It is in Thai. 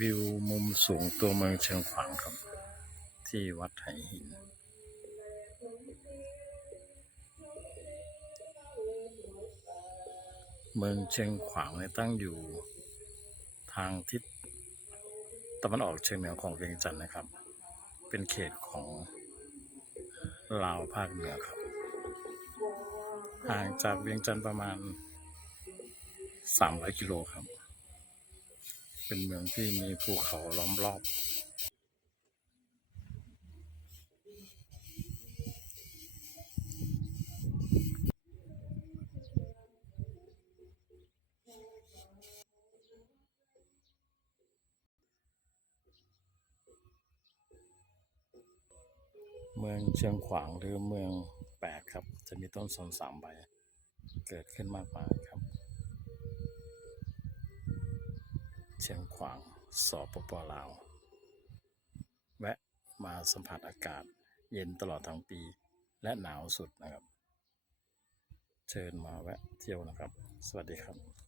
วิวมุมสูงตัวเมืองเชียงขวางครับ ที่วัดไหหิน เมืองเชียงขวางเนี่ยตั้งอยู่ทางทิศตะวันออกเฉียงเหนือของเวียงจันทร์นะครับ เป็นเขตของลาวภาคเหนือครับ ห่างจากเวียงจันทร์ประมาณ 300 กิโลครับ เป็นเมืองที่มีภูเขาล้อมรอบ เมืองเชียงขวางหรือเมืองแปดครับ จะมีต้นสนสามใบ เกิดขึ้นมากมายครับ เชียงขวางสปปลาว แวะมาสัมผัสอากาศเย็นตลอดทั้งปีและหนาวสุดนะครับ เชิญมาแวะเที่ยวนะครับ สวัสดีครับ